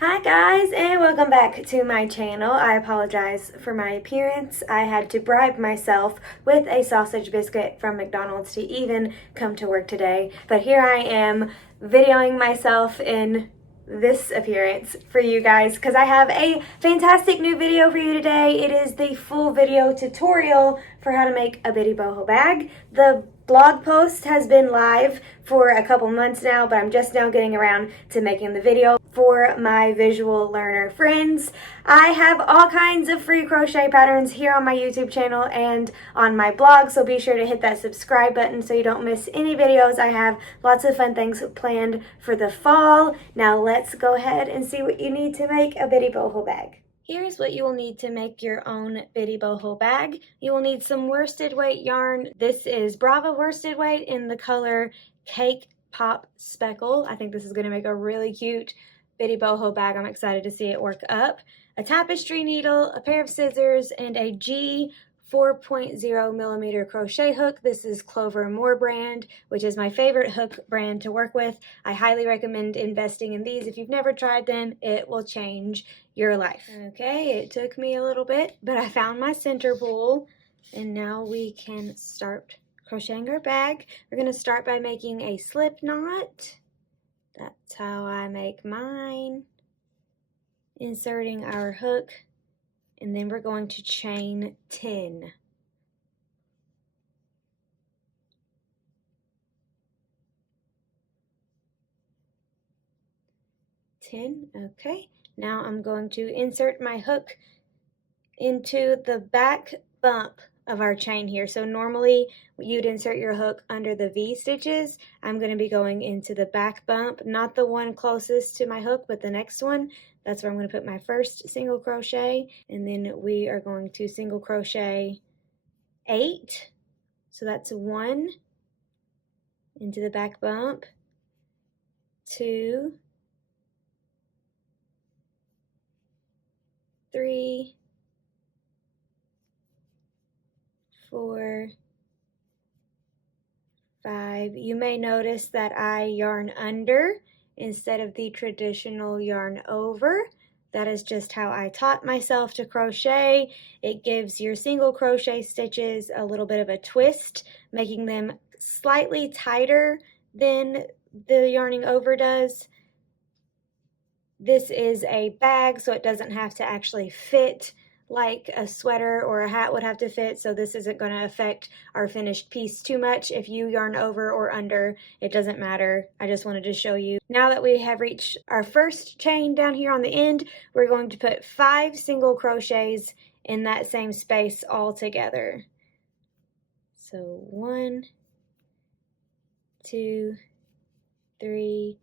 Hi guys, and welcome back to my channel. I apologize for my appearance. I had to bribe myself with a sausage biscuit from McDonald's to even come to work today. But here I am videoing myself in this appearance for you guys because I have a fantastic new video for you today. It is the full video tutorial for how to make a bitty boho bag. The blog post has been live for a couple months now, but I'm just now getting around to making the video for my visual learner friends. I have all kinds of free crochet patterns here on my YouTube channel and on my blog, so be sure to hit that subscribe button so you don't miss any videos. I have lots of fun things planned for the fall. Now let's go ahead and see what you need to make a bitty boho bag. Here's what you will need to make your own bitty boho bag. You will need some worsted weight yarn. This is Brava worsted weight in the color Cake Pop Speckle. I think this is going to make a really cute bitty boho bag. I'm excited to see it work up. A tapestry needle, a pair of scissors, and a G 4.0 millimeter crochet hook. This is Clover Moore brand, which is my favorite hook brand to work with. I highly recommend investing in these. If you've never tried them, it will change your life. Okay, it took me a little bit, but I found my center pull, and now we can start crocheting our bag. We're going to start by making a slip knot. That's how I make mine. Inserting our hook, and then we're going to chain 10. Okay. Now I'm going to insert my hook into the back bump of our chain here. So normally you'd insert your hook under the V stitches. I'm going to be going into the back bump, not the one closest to my hook, but the next one. That's where I'm going to put my first single crochet, and then we are going to single crochet 8. So that's 1 into the back bump, 2, 3, 4, 5. You may notice that I yarn under instead of the traditional yarn over. That is just how I taught myself to crochet. It gives your single crochet stitches a little bit of a twist, making them slightly tighter than the yarning over does. This is a bag, so it doesn't have to actually fit like a sweater or a hat would have to fit, so this isn't going to affect our finished piece too much. If you yarn over or under, it doesn't matter. I just wanted to show you. Now that we have reached our first chain down here on the end, we're going to put 5 single crochets in that same space all together. So 1, 2, 3,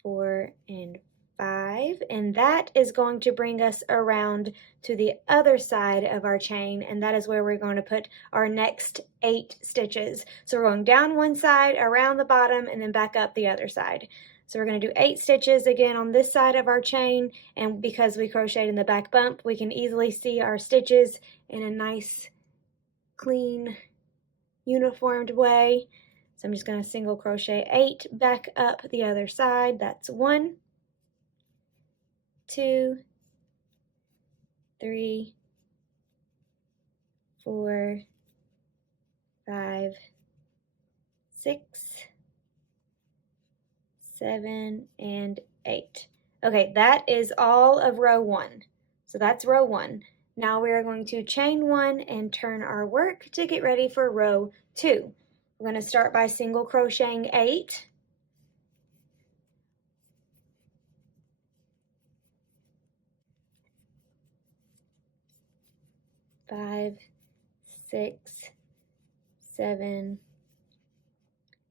4, and 5, and that is going to bring us around to the other side of our chain, and that is where we're going to put our next 8 stitches. So we're going down one side, around the bottom, and then back up the other side. So we're going to do 8 stitches again on this side of our chain, and because we crocheted in the back bump, we can easily see our stitches in a nice, clean, uniformed way. So I'm just going to single crochet 8 back up the other side. That's 1, 2, 3, 4, 5, 6, 7, and 8. Okay, that is all of row 1. So that's row 1. Now we are going to chain 1 and turn our work to get ready for row 2. We're going to start by single crocheting 8. 5, 6, 7,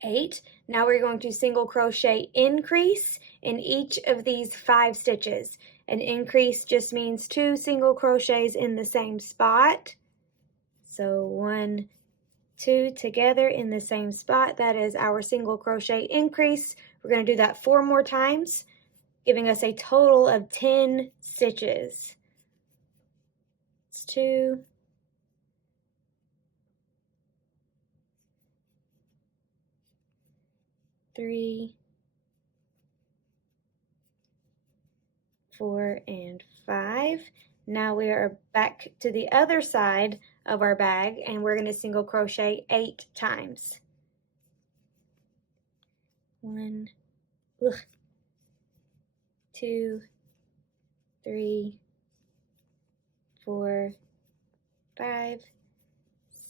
8. Now we're going to single crochet increase in each of these 5 stitches. An increase just means 2 single crochets in the same spot. So 1, 2 together in the same spot. That is our single crochet increase. We're going to do that 4 more times, giving us a total of 10 stitches. It's 2, 3, 4, and 5. Now we are back to the other side of our bag, and we're going to single crochet 8 times. 1, 2, 3, 4, 5,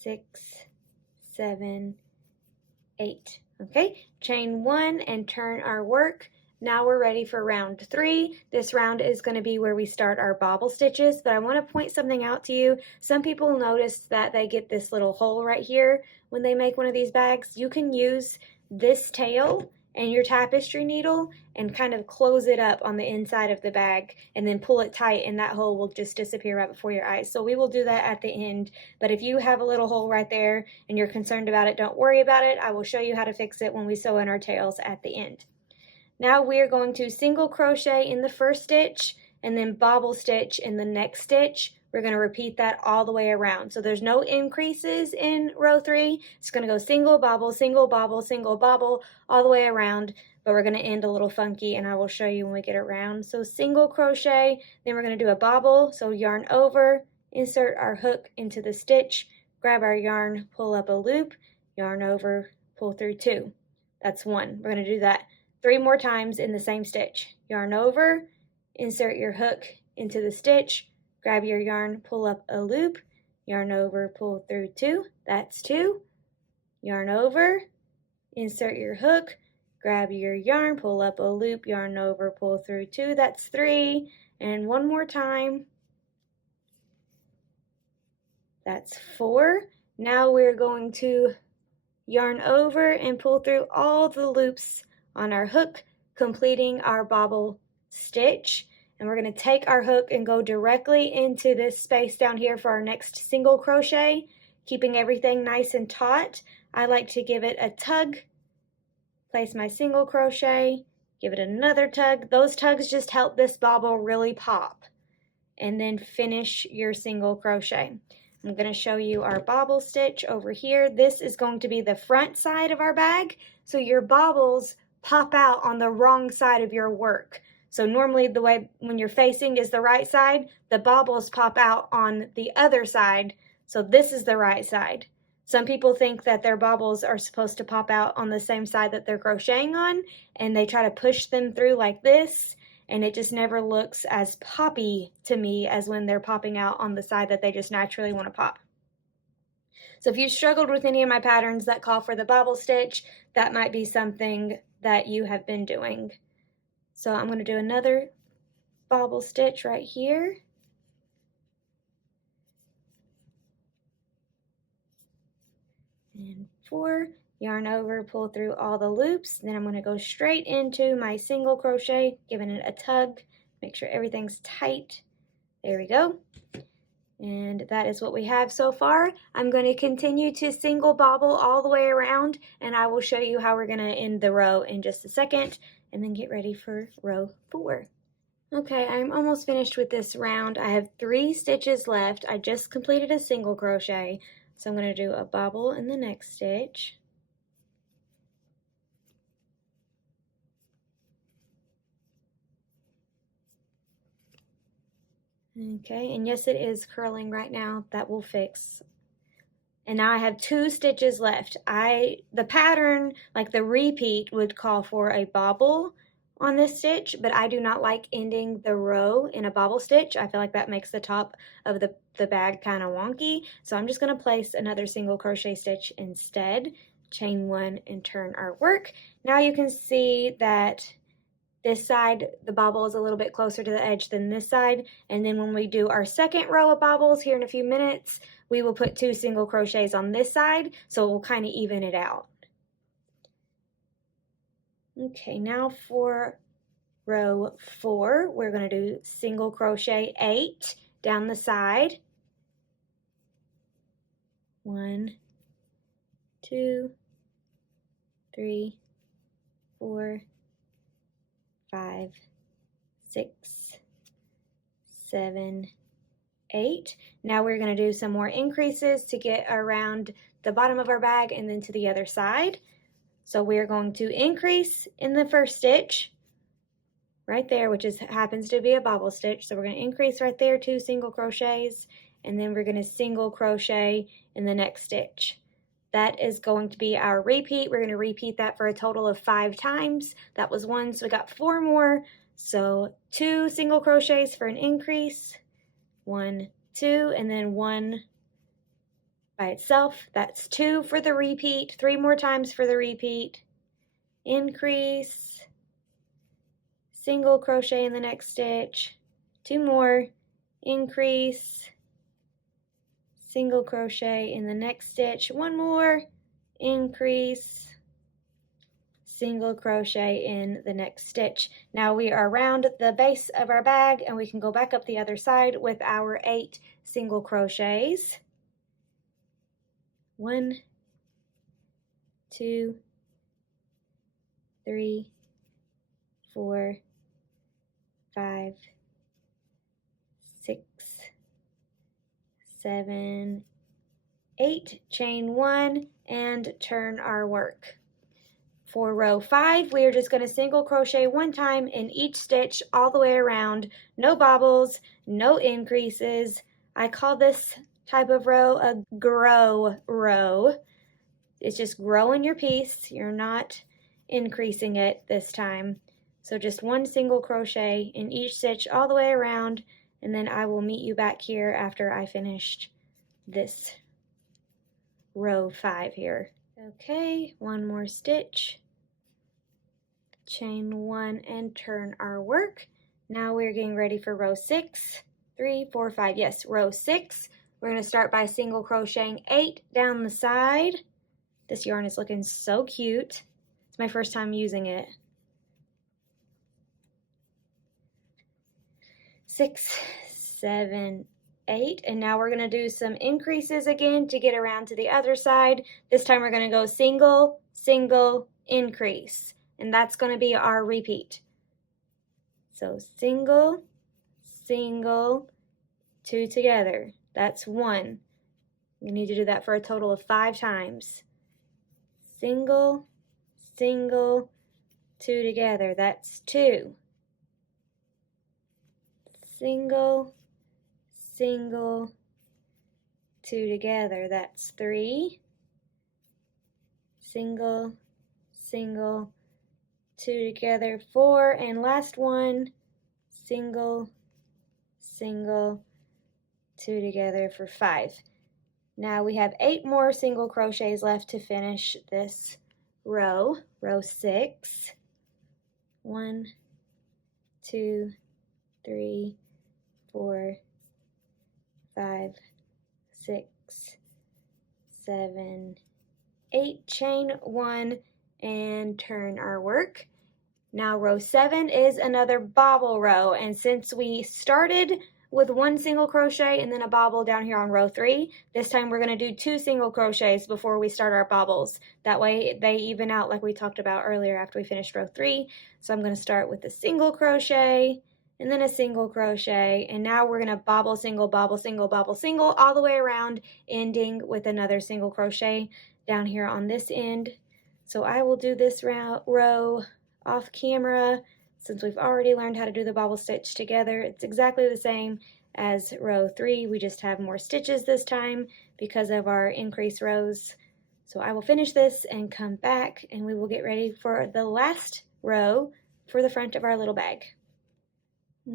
6, 7, 8. Okay, chain 1 and turn our work. Now we're ready for round 3. This round is going to be where we start our bobble stitches, but I want to point something out to you. Some people notice that they get this little hole right here when they make one of these bags. You can use this tail and your tapestry needle and kind of close it up on the inside of the bag and then pull it tight, and that hole will just disappear right before your eyes. So we will do that at the end, but if you have a little hole right there and you're concerned about it, don't worry about it. I will show you how to fix it when we sew in our tails at the end. Now we are going to single crochet in the first stitch and then bobble stitch in the next stitch. We're going to repeat that all the way around. So there's no increases in row 3. It's going to go single, bobble, single, bobble, single, bobble all the way around, but we're going to end a little funky, and I will show you when we get around. So single crochet, then we're going to do a bobble. So yarn over, insert our hook into the stitch, grab our yarn, pull up a loop, yarn over, pull through 2. That's 1. We're going to do that 3 more times in the same stitch. Yarn over, insert your hook into the stitch, grab your yarn, pull up a loop, yarn over, pull through 2. That's 2. Yarn over, insert your hook, grab your yarn, pull up a loop, yarn over, pull through 2. That's 3. And 1 more time. That's 4. Now we're going to yarn over and pull through all the loops on our hook, completing our bobble stitch. And we're going to take our hook and go directly into this space down here for our next single crochet, keeping everything nice and taut. I like to give it a tug, place my single crochet, give it another tug. Those tugs just help this bobble really pop. And then finish your single crochet. I'm going to show you our bobble stitch over here. This is going to be the front side of our bag, so your bobbles pop out on the wrong side of your work. So normally the way when you're facing is the right side, the bobbles pop out on the other side, so this is the right side. Some people think that their bobbles are supposed to pop out on the same side that they're crocheting on, and they try to push them through like this, and it just never looks as poppy to me as when they're popping out on the side that they just naturally want to pop. So if you struggled with any of my patterns that call for the bobble stitch, that might be something that you have been doing. So I'm going to do another bobble stitch right here. And 4, yarn over, pull through all the loops. Then I'm going to go straight into my single crochet, giving it a tug, make sure everything's tight. There we go. And that is what we have so far. I'm going to continue to single bobble all the way around, and I will show you how we're going to end the row in just a second, and then get ready for row 4. Okay, I'm almost finished with this round. I have 3 stitches left. I just completed a single crochet, so I'm going to do a bobble in the next stitch. Okay, and yes, it is curling right now. That will fix. And now I have 2 stitches left. The pattern, like the repeat, would call for a bobble on this stitch, but I do not like ending the row in a bobble stitch. I feel like that makes the top of the bag kind of wonky. So I'm just going to place another single crochet stitch instead. Chain 1 and turn our work. Now you can see that this side, the bobble is a little bit closer to the edge than this side. And then when we do our second row of bobbles here in a few minutes, we will put 2 single crochets on this side, so we'll kind of even it out. Okay, now for row 4, we're going to do single crochet 8 down the side. 1, 2, 3, 4, 5, 6, 7, 8. Now we're going to do some more increases to get around the bottom of our bag and then to the other side. So we're going to increase in the first stitch, right there, which happens to be a bobble stitch. So we're going to increase right there 2 single crochets, and then we're going to single crochet in the next stitch. That is going to be our repeat. We're going to repeat that for a total of 5 times. That was 1, so we got 4 more. So 2 single crochets for an increase, 1, 2, and then 1 by itself. That's 2 for the repeat, 3 more times for the repeat, increase, single crochet in the next stitch, 2 more, increase, single crochet in the next stitch, 1 more, increase, single crochet in the next stitch. Now we are around the base of our bag, and we can go back up the other side with our 8 single crochets. 1, 2, 3, 4, 5, 6, 7, 8, chain 1, and turn our work. For row 5, we are just going to single crochet 1 time in each stitch all the way around. No bobbles, no increases. I call this type of row a grow row. It's just growing your piece. You're not increasing it this time. So just 1 single crochet in each stitch all the way around, and then I will meet you back here after I finished this row 5 here. Okay, 1 more stitch, chain 1 and turn our work. Now we're getting ready for row 6, 3, 4, 5, yes, row 6. We're going to start by single crocheting 8 down the side. This yarn is looking so cute. It's my first time using it. 6, 7, 8, and now we're going to do some increases again to get around to the other side. This time we're going to go single, single, increase, and that's going to be our repeat. So single, single, 2 together, that's 1. You need to do that for a total of 5 times. Single, single, 2 together, that's 2. Single, single, 2 together, that's 3. Single, single, 2 together, 4, and last one, single, single, 2 together for 5. Now we have 8 more single crochets left to finish this row, row 6. 1, 2, 3, 4, 5, 6, 7, 8, chain 1 and turn our work. Now row 7 is another bobble row, and since we started with 1 single crochet and then a bobble down here on row 3, this time we're going to do 2 single crochets before we start our bobbles. That way they even out like we talked about earlier after we finished row 3. So I'm going to start with a single crochet and then a single crochet, and now we're going to bobble, single, bobble, single, bobble, single all the way around, ending with another single crochet down here on this end. So I will do this row off camera since we've already learned how to do the bobble stitch together. It's exactly the same as row 3. We just have more stitches this time because of our increased rows. So I will finish this and come back, and we will get ready for the last row for the front of our little bag.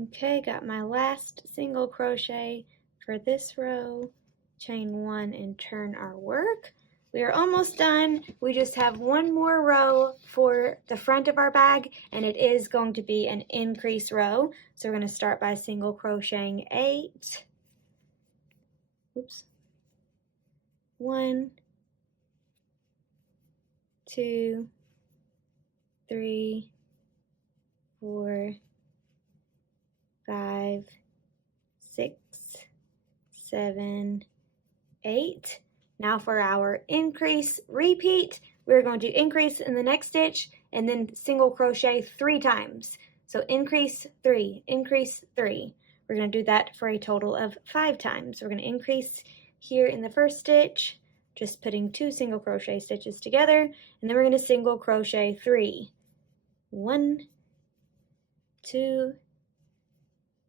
Okay, got my last single crochet for this row, chain 1 and turn our work. We are almost done. We just have 1 more row for the front of our bag, and it is going to be an increase row. So we're going to start by single crocheting 8. Oops. 1, 2, 3, 4, 5, 6, 7, 8. Now for our increase repeat, we're going to increase in the next stitch and then single crochet 3 times. So increase 3, increase 3. We're going to do that for a total of 5 times. We're going to increase here in the first stitch, just putting 2 single crochet stitches together, and then we're going to single crochet 3. 1, 2,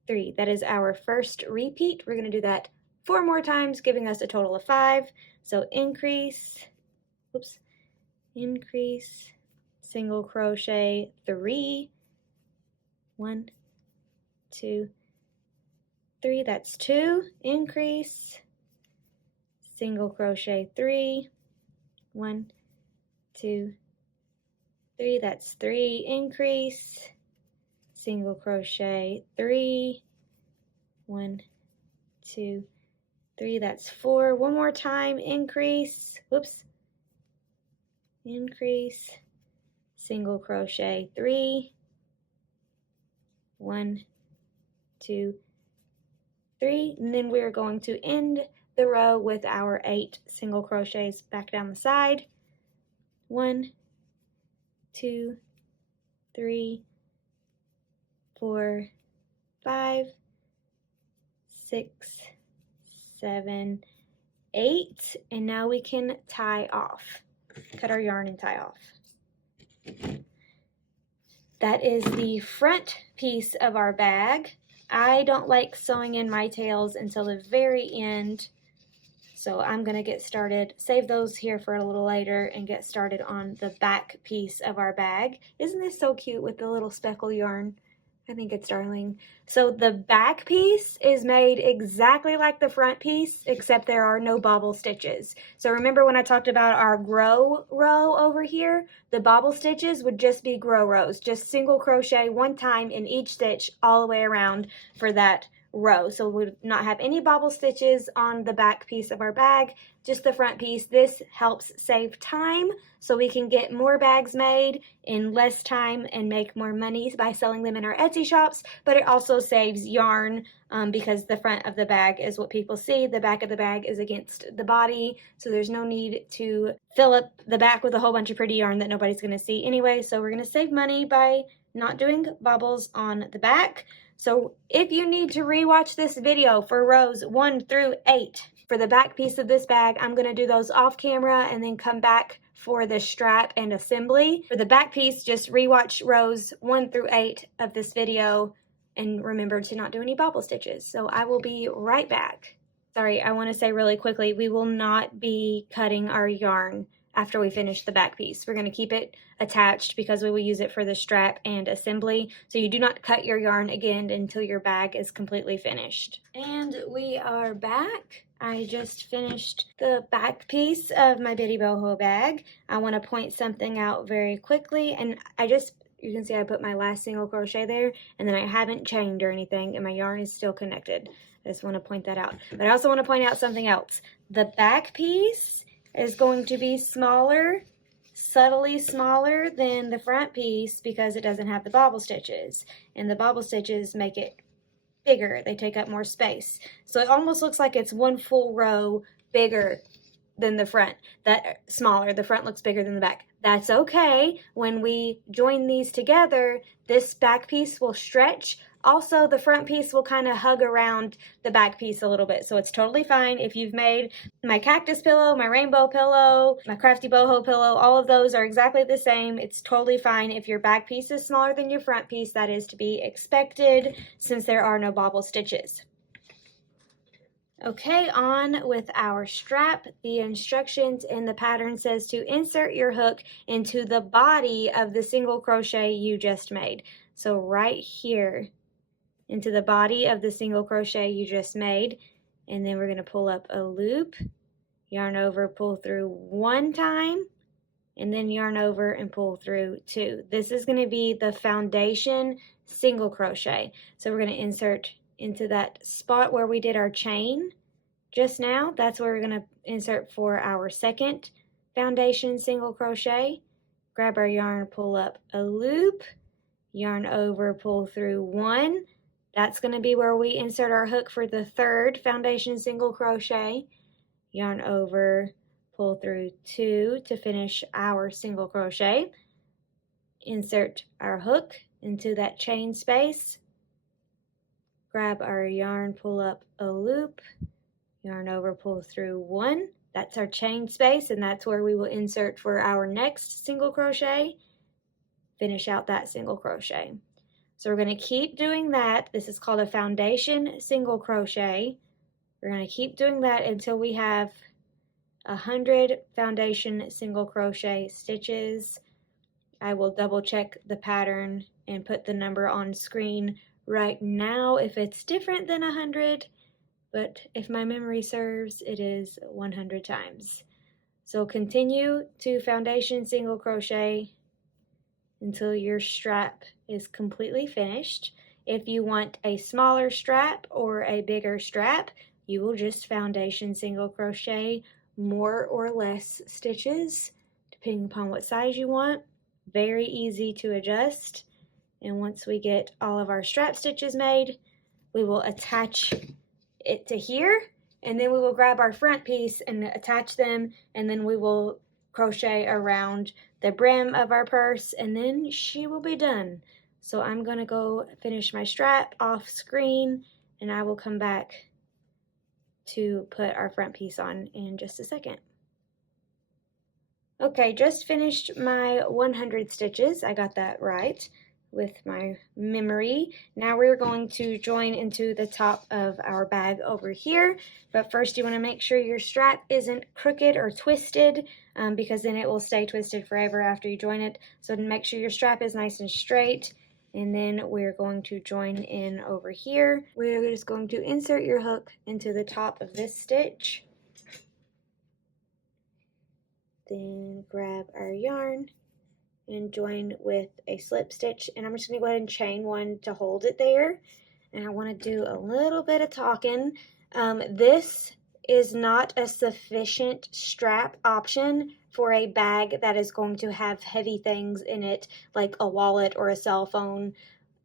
3. That is our first repeat. We're going to do that 4 more times, giving us a total of 5. So increase, oops, increase, single crochet 3, 1, 2, 3. That's 2. Increase, single crochet 3, 1, 2, 3. That's 3. Increase, single crochet 3, 1, 2, 3. That's 4. One more time. Increase, whoops, increase, single crochet 3, 1, 2, 3. And then we're going to end the row with our 8 single crochets back down the side. 1, 2, 3, 4, 5, 6, 7, 8. And now we can tie off. Cut our yarn and tie off. That is the front piece of our bag. I don't like sewing in my tails until the very end, so I'm going to get started, save those here for a little later, and get started on the back piece of our bag. Isn't this so cute with the little speckle yarn? I think it's darling. So the back piece is made exactly like the front piece, except there are no bobble stitches. So remember when I talked about our grow row over here? The bobble stitches would just be grow rows, just single crochet one time in each stitch all the way around for that row. So we would not have any bobble stitches on the back piece of our bag, just the front piece. This helps save time so we can get more bags made in less time and make more money by selling them in our Etsy shops, but it also saves yarn because the front of the bag is what people see. The back of the bag is against the body, so there's no need to fill up the back with a whole bunch of pretty yarn that nobody's going to see anyway. So we're going to save money by not doing bobbles on the back. So if you need to rewatch this video for rows 1 through 8, for the back piece of this bag, I'm going to do those off camera and then come back for the strap and assembly. For the back piece, just rewatch rows 1 through 8 of this video and remember to not do any bobble stitches. So I will be right back. Sorry, I want to say really quickly, we will not be cutting our yarn after we finish the back piece. We're going to keep it attached because we will use it for the strap and assembly. So you do not cut your yarn again until your bag is completely finished. And we are back. I just finished the back piece of my Bitty Boho bag. I want to point something out very quickly, and you can see I put my last single crochet there, and then I haven't chained or anything, and my yarn is still connected. I just want to point that out. But I also want to point out something else. The back piece is going to be smaller, subtly smaller than the front piece because it doesn't have the bobble stitches, and the bobble stitches make it bigger. They take up more space. So it almost looks like it's one full row bigger than the front. That smaller, the front looks bigger than the back. That's okay. When we join these together, this back piece will stretch. Also, the front piece will kind of hug around the back piece a little bit. So it's totally fine if you've made my cactus pillow, my rainbow pillow, my crafty boho pillow. All of those are exactly the same. It's totally fine if your back piece is smaller than your front piece. That is to be expected since there are no bobble stitches. Okay, on with our strap. The instructions in the pattern says to insert your hook into the body of the single crochet you just made. So right here into the body of the single crochet you just made, and then we're going to pull up a loop, yarn over, pull through one time, and then yarn over and pull through two. This is going to be the foundation single crochet. So we're going to insert into that spot where we did our chain just now. That's where we're going to insert for our second foundation single crochet. Grab our yarn, pull up a loop, yarn over, pull through one. That's going to be where we insert our hook for the third foundation single crochet. Yarn over, pull through two to finish our single crochet. Insert our hook into that chain space. Grab our yarn, pull up a loop, yarn over, pull through one. That's our chain space, and that's where we will insert for our next single crochet. Finish out that single crochet. So we're going to keep doing that. This is called a foundation single crochet. We're going to keep doing that until we have 100 foundation single crochet stitches. I will double check the pattern and put the number on screen right now if it's different than 100, but if my memory serves, it is 100 times. So continue to foundation single crochet until your strap is completely finished. If you want a smaller strap or a bigger strap, you will just foundation single crochet more or less stitches depending upon what size you want. Very easy to adjust. And once we get all of our strap stitches made, we will attach it to here, and then we will grab our front piece and attach them, and then we will crochet around the brim of our purse, and then she will be done. So I'm gonna go finish my strap off screen, and I will come back to put our front piece on in just a second. Okay, just finished my 100 stitches. I got that right with my memory. Now we're going to join into the top of our bag over here. But first you want to make sure your strap isn't crooked or twisted because then it will stay twisted forever after you join it. So make sure your strap is nice and straight. And then we're going to join in over here. We're just going to insert your hook into the top of this stitch. Then grab our yarn and join with a slip stitch, and I'm just going to go ahead and chain one to hold it there. And I want to do a little bit of talking. This is not a sufficient strap option for a bag that is going to have heavy things in it, like a wallet or a cell phone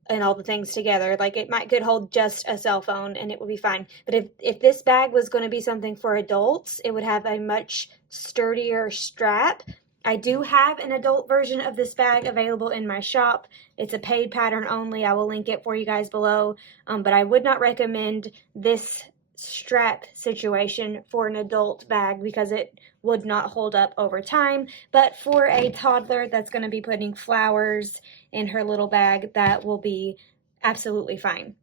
and all the things together. Like it could hold just a cell phone and it would be fine. But if this bag was going to be something for adults, it would have a much sturdier strap. I do have an adult version of this bag available in my shop. It's a paid pattern only. I will link it for you guys below. But I would not recommend this strap situation for an adult bag because it would not hold up over time. But for a toddler that's going to be putting flowers in her little bag, that will be absolutely fine.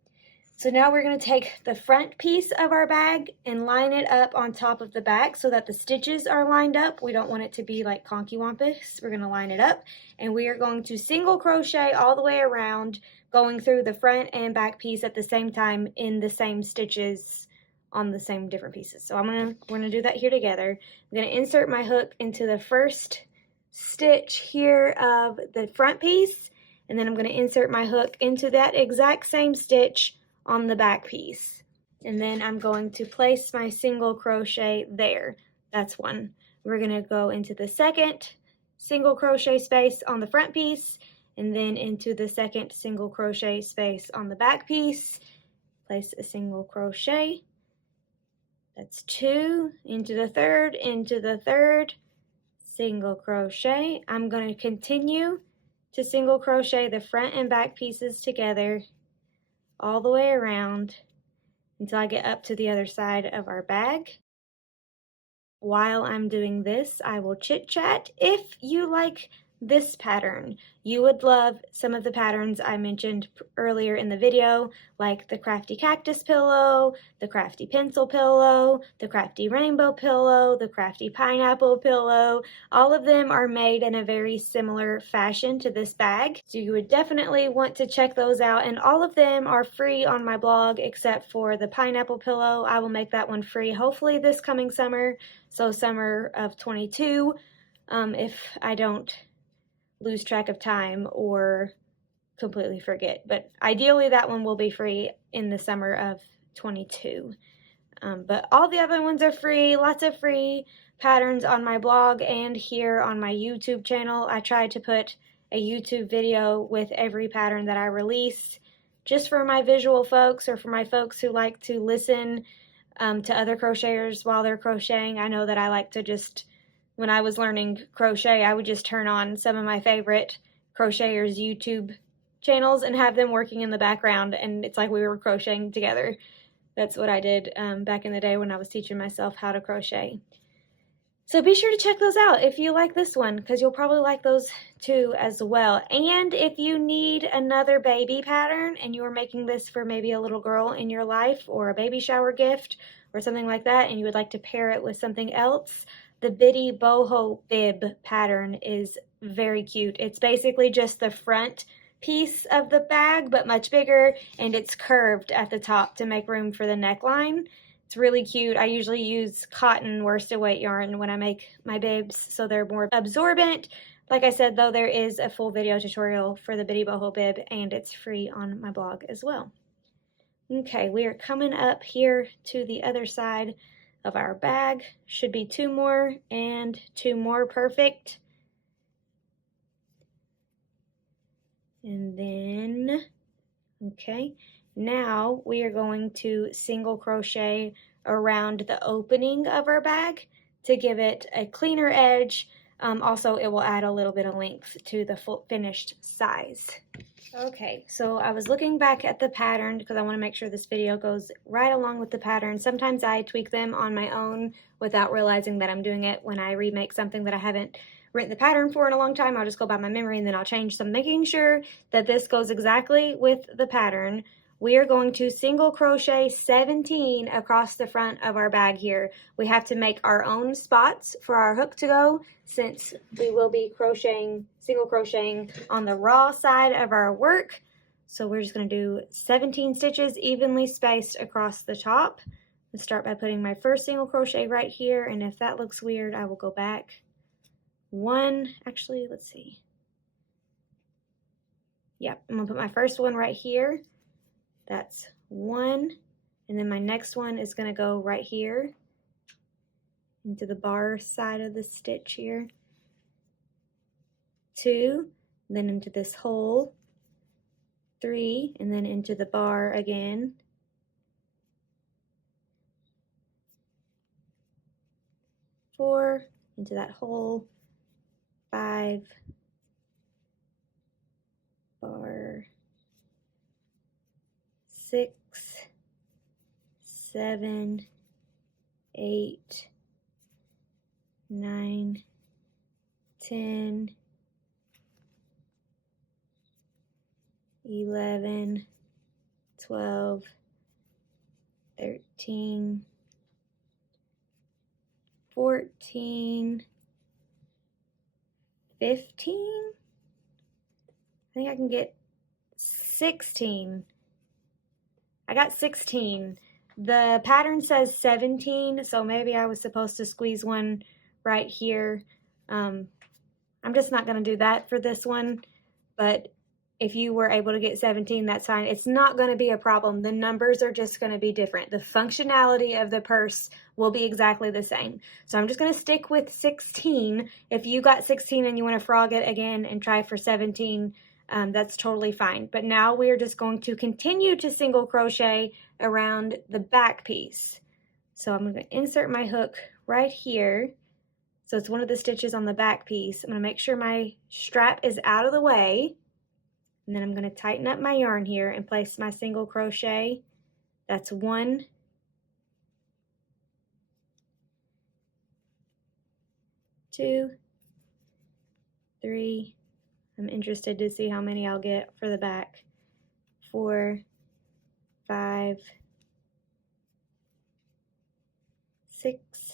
So now we're going to take the front piece of our bag and line it up on top of the back so that the stitches are lined up. We don't want it to be like conky-wampus. We're going to line it up, and we are going to single crochet all the way around, going through the front and back piece at the same time in the same stitches on the same different pieces. So we're going to do that here together. I'm going to insert my hook into the first stitch here of the front piece, and then I'm going to insert my hook into that exact same stitch on the back piece. And then I'm going to place my single crochet there. That's one. We're going to go into the second single crochet space on the front piece, and then into the second single crochet space on the back piece. Place a single crochet. That's two. Into the third, single crochet. I'm going to continue to single crochet the front and back pieces together all the way around until I get up to the other side of our bag. While I'm doing this, I will chit chat. If you like this pattern, you would love some of the patterns I mentioned earlier in the video, like the Crafty Cactus Pillow, the Crafty Pencil Pillow, the Crafty Rainbow Pillow, the Crafty Pineapple Pillow. All of them are made in a very similar fashion to this bag, so you would definitely want to check those out, and all of them are free on my blog except for the Pineapple Pillow. I will make that one free hopefully this coming summer, so summer of 22, if I don't lose track of time or completely forget. But ideally that one will be free in the summer of 22. But all the other ones are free. Lots of free patterns on my blog and here on my YouTube channel. I try to put a YouTube video with every pattern that I release just for my visual folks or for my folks who like to listen to other crocheters while they're crocheting. I know that I like to just, when I was learning crochet, I would just turn on some of my favorite crocheters' YouTube channels and have them working in the background, and it's like we were crocheting together. That's what I did back in the day when I was teaching myself how to crochet. So be sure to check those out if you like this one, because you'll probably like those too as well. And if you need another baby pattern and you are making this for maybe a little girl in your life or a baby shower gift or something like that, and you would like to pair it with something else, the Bitty Boho Bib pattern is very cute. It's basically just the front piece of the bag, but much bigger, and it's curved at the top to make room for the neckline. It's really cute. I usually use cotton worsted weight yarn when I make my bibs, so they're more absorbent. Like I said, though, there is a full video tutorial for the Bitty Boho Bib, and it's free on my blog as well. Okay, we are coming up here to the other side of our bag. Should be 2 more and 2 more, perfect. And then, okay, now we are going to single crochet around the opening of our bag to give it a cleaner edge. Also, it will add a little bit of length to the full finished size. Okay, so I was looking back at the pattern because I want to make sure this video goes right along with the pattern. Sometimes I tweak them on my own without realizing that I'm doing it. When I remake something that I haven't written the pattern for in a long time, I'll just go by my memory and then I'll change. So I'm making sure that this goes exactly with the pattern. We are going to single crochet 17 across the front of our bag here. We have to make our own spots for our hook to go, since we will be single crocheting on the raw side of our work. So we're just going to do 17 stitches evenly spaced across the top. Let's start by putting my first single crochet right here, and if that looks weird, I will go back. Actually, let's see. Yep, I'm going to put my first one right here. That's 1, and then my next one is going to go right here into the bar side of the stitch here. 2, and then into this hole. 3, and then into the bar again. 4, into that hole. 5, bar. 6, 7, 8, 9, 10, 11, 12, 13, 14, 15. I think I can get 16. I got 16. The pattern says 17, so maybe I was supposed to squeeze one right here. I'm just not going to do that for this one, but if you were able to get 17, that's fine. It's not going to be a problem. The numbers are just going to be different. The functionality of the purse will be exactly the same. So I'm just going to stick with 16. If you got 16 and you want to frog it again and try for 17, that's totally fine. But now we're just going to continue to single crochet around the back piece. So I'm going to insert my hook right here. So it's one of the stitches on the back piece. I'm going to make sure my strap is out of the way. And then I'm going to tighten up my yarn here and place my single crochet. That's 1, 2, 3. I'm interested to see how many I'll get for the back. 4, 5, 6,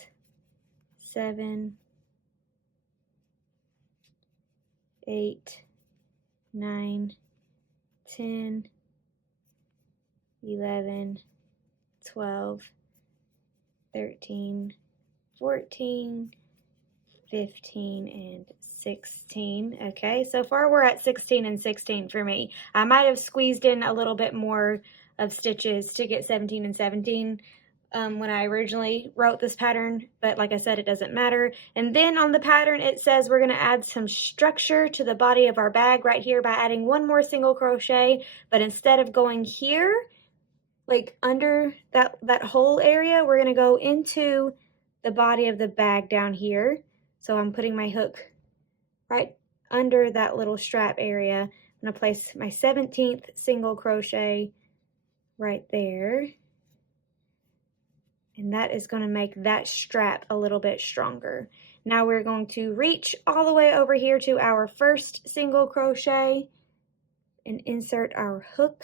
7, 8, 9, 10, 11, 12, 13, 14, 15, and 16. Okay, so far we're at 16 and 16 for me. I might have squeezed in a little bit more of stitches to get 17 and 17 when I originally wrote this pattern, but like I said, it doesn't matter. And then on the pattern, it says we're going to add some structure to the body of our bag right here by adding 1 more single crochet, but instead of going here, like under that whole area, we're going to go into the body of the bag down here. So I'm putting my hook right under that little strap area. I'm going to place my 17th single crochet right there. And that is going to make that strap a little bit stronger. Now we're going to reach all the way over here to our first single crochet and insert our hook,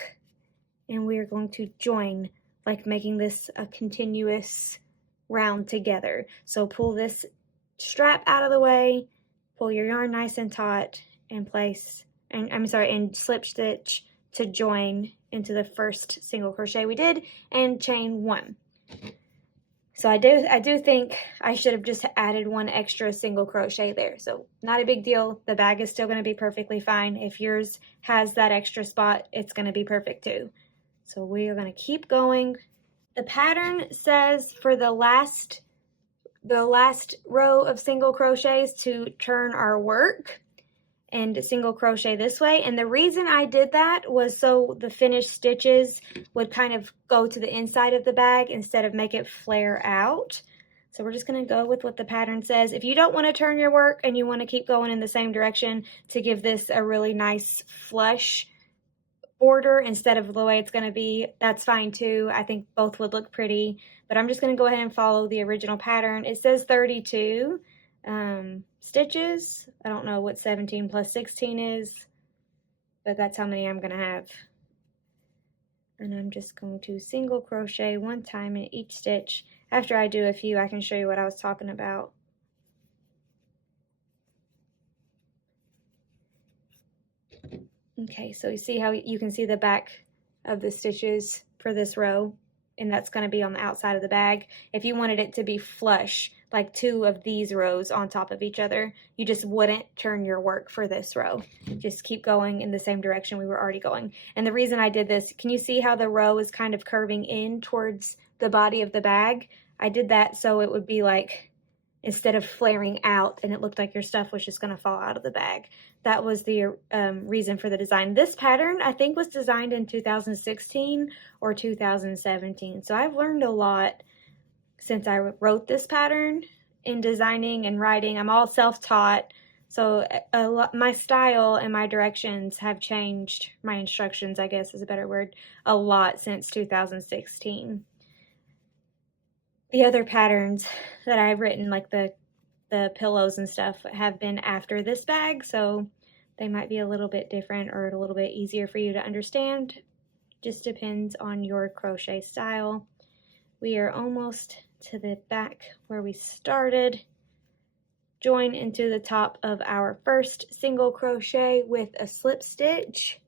and we're going to join, like making this a continuous round together. So pull this strap out of the way, pull your yarn nice and taut, and place, and slip stitch to join into the first single crochet we did, and chain 1. So I do think I should have just added 1 extra single crochet there. So not a big deal. The bag is still going to be perfectly fine. If yours has that extra spot, it's going to be perfect too. So we are going to keep going. The pattern says for the last row of single crochets to turn our work and single crochet this way. And the reason I did that was so the finished stitches would kind of go to the inside of the bag instead of make it flare out. So we're just going to go with what the pattern says. If you don't want to turn your work and you want to keep going in the same direction to give this a really nice flush border instead of the way it's going to be, that's fine too. I think both would look pretty, but I'm just going to go ahead and follow the original pattern. It says 32 stitches. I don't know what 17 plus 16 is, but that's how many I'm going to have. And I'm just going to single crochet 1 time in each stitch. After I do a few, I can show you what I was talking about. Okay, so you see how you can see the back of the stitches for this row, and that's going to be on the outside of the bag. If you wanted it to be flush, like 2 of these rows on top of each other, you just wouldn't turn your work for this row. Just keep going in the same direction we were already going. And the reason I did this, can you see how the row is kind of curving in towards the body of the bag? I did that so it would be like, instead of flaring out and it looked like your stuff was just going to fall out of the bag. That was the reason for the design. This pattern, I think, was designed in 2016 or 2017. So I've learned a lot since I wrote this pattern in designing and writing. I'm all self-taught. So my style and my directions have changed. My instructions, I guess is a better word, a lot since 2016. The other patterns that I've written, like the pillows and stuff, have been after this bag, so they might be a little bit different or a little bit easier for you to understand. Just depends on your crochet style. We are almost to the back where we started. Join into the top of our first single crochet with a slip stitch,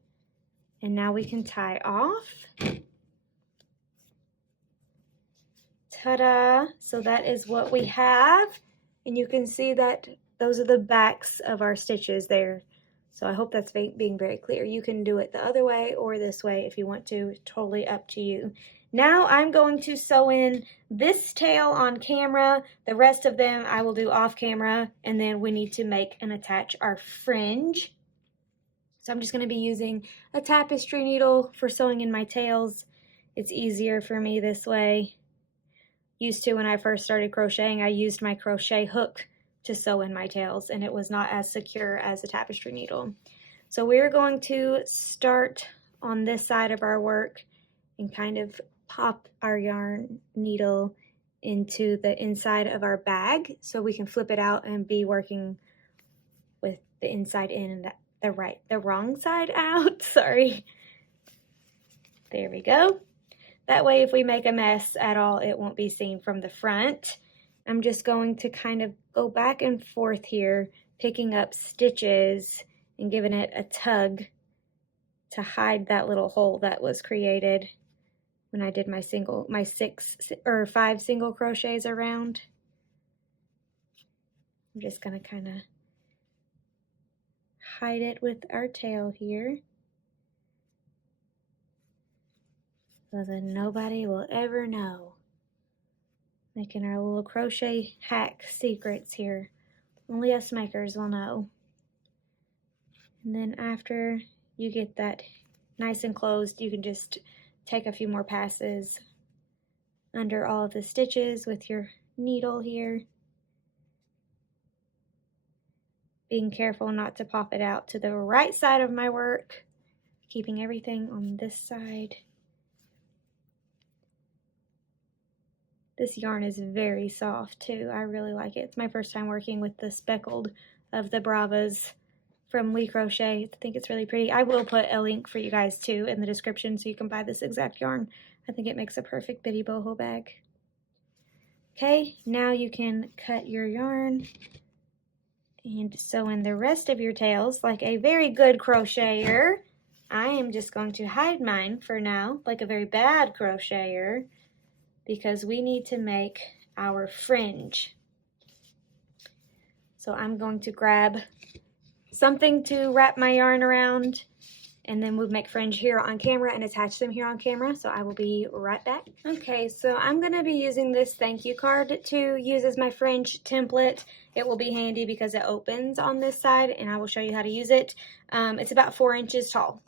and now we can tie off. Ta-da! So that is what we have, and you can see that those are the backs of our stitches there. So I hope that's being very clear. You can do it the other way or this way if you want to. It's totally up to you. Now I'm going to sew in this tail on camera. The rest of them I will do off camera, and then we need to make and attach our fringe. So I'm just going to be using a tapestry needle for sewing in my tails. It's easier for me this way. Used to, when I first started crocheting, I used my crochet hook to sew in my tails, and it was not as secure as a tapestry needle. So we're going to start on this side of our work and kind of pop our yarn needle into the inside of our bag so we can flip it out and be working with the inside in and the wrong side out. Sorry. There we go. That way, if we make a mess at all, it won't be seen from the front. I'm just going to kind of go back and forth here, picking up stitches and giving it a tug to hide that little hole that was created when I did my 5 single crochets around. I'm just going to kind of hide it with our tail here, so that nobody will ever know. Making our little crochet hack secrets here. Only us makers will know. And then after you get that nice and closed, you can just take a few more passes under all of the stitches with your needle here. Being careful not to pop it out to the right side of my work, keeping everything on this side. This yarn is very soft too. I really like it. It's my first time working with the speckled of the Bravas from We Crochet. I think it's really pretty. I will put a link for you guys too in the description so you can buy this exact yarn. I think it makes a perfect bitty boho bag. Okay, now you can cut your yarn and sew in the rest of your tails like a very good crocheter. I am just going to hide mine for now like a very bad crocheter because we need to make our fringe. So I'm going to grab something to wrap my yarn around, and then we'll make fringe here on camera and attach them here on camera. So I will be right back. Okay, so I'm gonna be using this thank you card to use as my fringe template. It will be handy because it opens on this side, and I will show you how to use it. It's about 4 inches tall,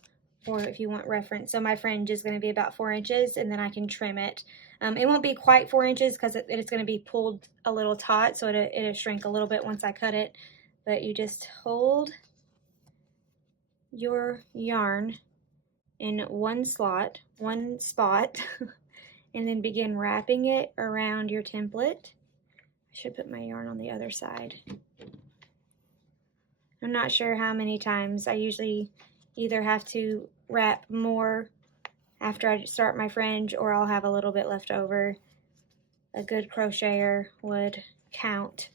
or if you want reference. So my fringe is gonna be about 4 inches, and then I can trim it. It won't be quite 4 inches because it's gonna be pulled a little taut, so it'll shrink a little bit once I cut it. But you just hold your yarn in one spot, and then begin wrapping it around your template. I should put my yarn on the other side. I'm not sure how many times. I usually either have to wrap more after I start my fringe, or I'll have a little bit left over. A good crocheter would count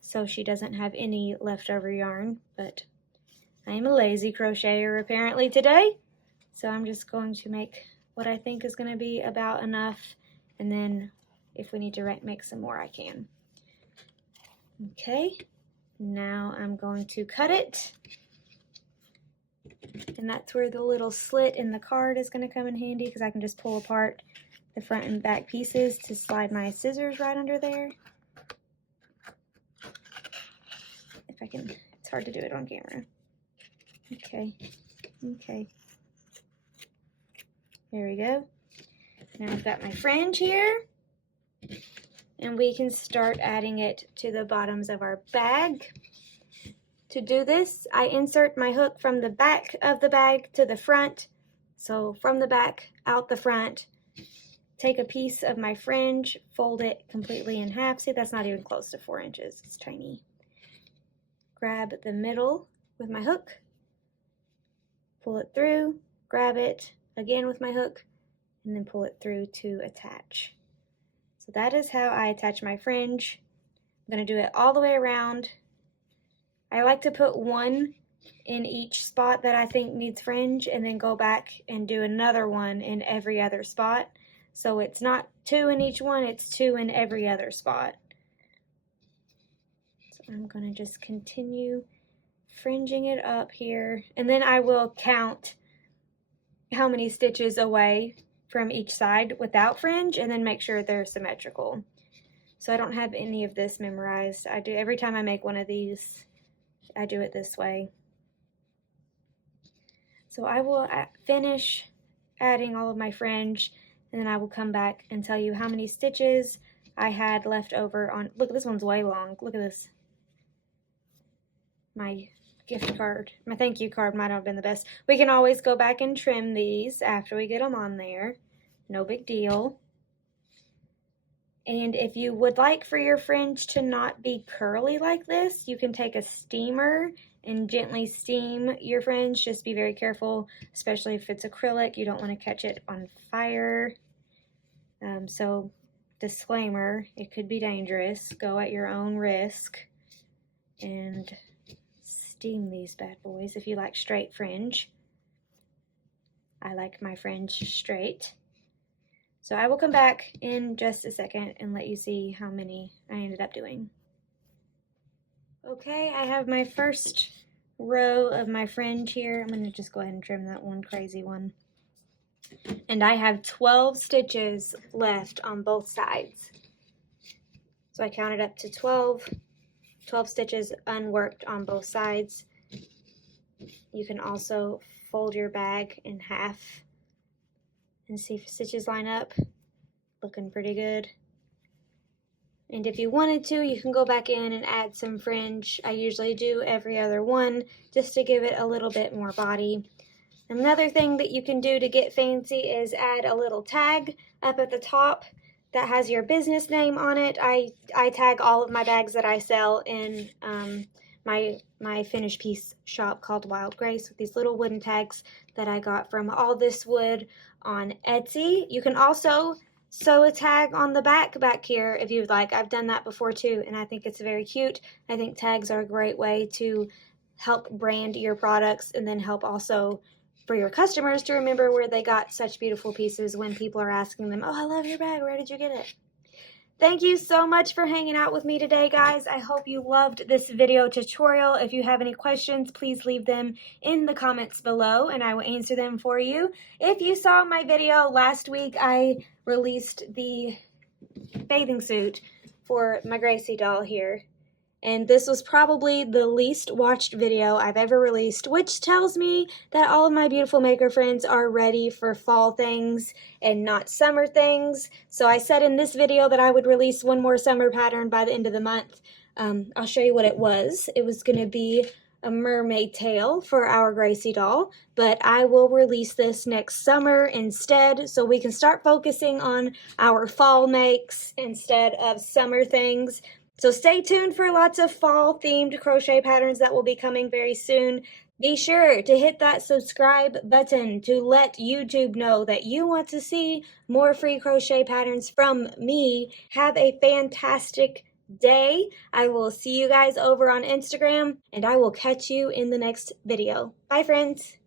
so she doesn't have any leftover yarn, but I am a lazy crocheter apparently today, so I'm just going to make what I think is going to be about enough, and then if we need to make some more, I can. Okay, now I'm going to cut it, and that's where the little slit in the card is going to come in handy, because I can just pull apart the front and back pieces to slide my scissors right under there. If I can, it's hard to do it on camera. Okay, there we go. Now I've got my fringe here, and we can start adding it to the bottoms of our bag. To do this, I insert my hook from the back of the bag to the front. So from the back out the front, take a piece of my fringe, fold it completely in half. See, that's not even close to 4 inches, it's tiny. Grab the middle with my hook, pull it through, grab it again with my hook, and then pull it through to attach. So that is how I attach my fringe. I'm going to do it all the way around. I like to put one in each spot that I think needs fringe, and then go back and do another one in every other spot. So it's not 2 in each one, it's 2 in every other spot. So I'm going to just continue fringing it up here, and then I will count how many stitches away from each side without fringe, and then make sure they're symmetrical. So I don't have any of this memorized. I do every time I make one of these, I do it this way. So I will finish adding all of my fringe, and then I will come back and tell you how many stitches I had left over on. Look, this one's way long. Look at this. My gift card, my thank you card might not have been the best. We can always go back and trim these after we get them on there. No big deal. And if you would like for your fringe to not be curly like this, you can take a steamer and gently steam your fringe. Just be very careful, especially if it's acrylic. You don't want to catch it on fire. So disclaimer, it could be dangerous. Go at your own risk and steam these bad boys if you like straight fringe. I like my fringe straight. So I will come back in just a second and let you see how many I ended up doing. Okay, I have my first row of my fringe here. I'm going to just go ahead and trim that one crazy one. And I have 12 stitches left on both sides. So I counted up to 12 stitches unworked on both sides. You can also fold your bag in half and see if stitches line up. Looking pretty good. And if you wanted to, you can go back in and add some fringe. I usually do every other one just to give it a little bit more body. Another thing that you can do to get fancy is add a little tag up at the top. that has your business name on it. I tag all of my bags that I sell in my finished piece shop called Wild Grace with these little wooden tags that I got from All This Wood on Etsy. You can also sew a tag on the back here if you would like. I've done that before too, and I think it's very cute. I think tags are a great way to help brand your products and then help also for your customers to remember where they got such beautiful pieces when people are asking them, oh, I love your bag, where did you get it? Thank you so much for hanging out with me today, guys. I hope you loved this video tutorial. If you have any questions, please leave them in the comments below and I will answer them for you. If you saw my video last week, I released the bathing suit for my Gracie doll here. And this was probably the least watched video I've ever released, which tells me that all of my beautiful maker friends are ready for fall things and not summer things. So I said in this video that I would release one more summer pattern by the end of the month. I'll show you what it was. It was going to be a mermaid tail for our Gracie doll, but I will release this next summer instead so we can start focusing on our fall makes instead of summer things. So stay tuned for lots of fall themed crochet patterns that will be coming very soon. Be sure to hit that subscribe button to let YouTube know that you want to see more free crochet patterns from me. Have a fantastic day. I will see you guys over on Instagram and I will catch you in the next video. Bye friends.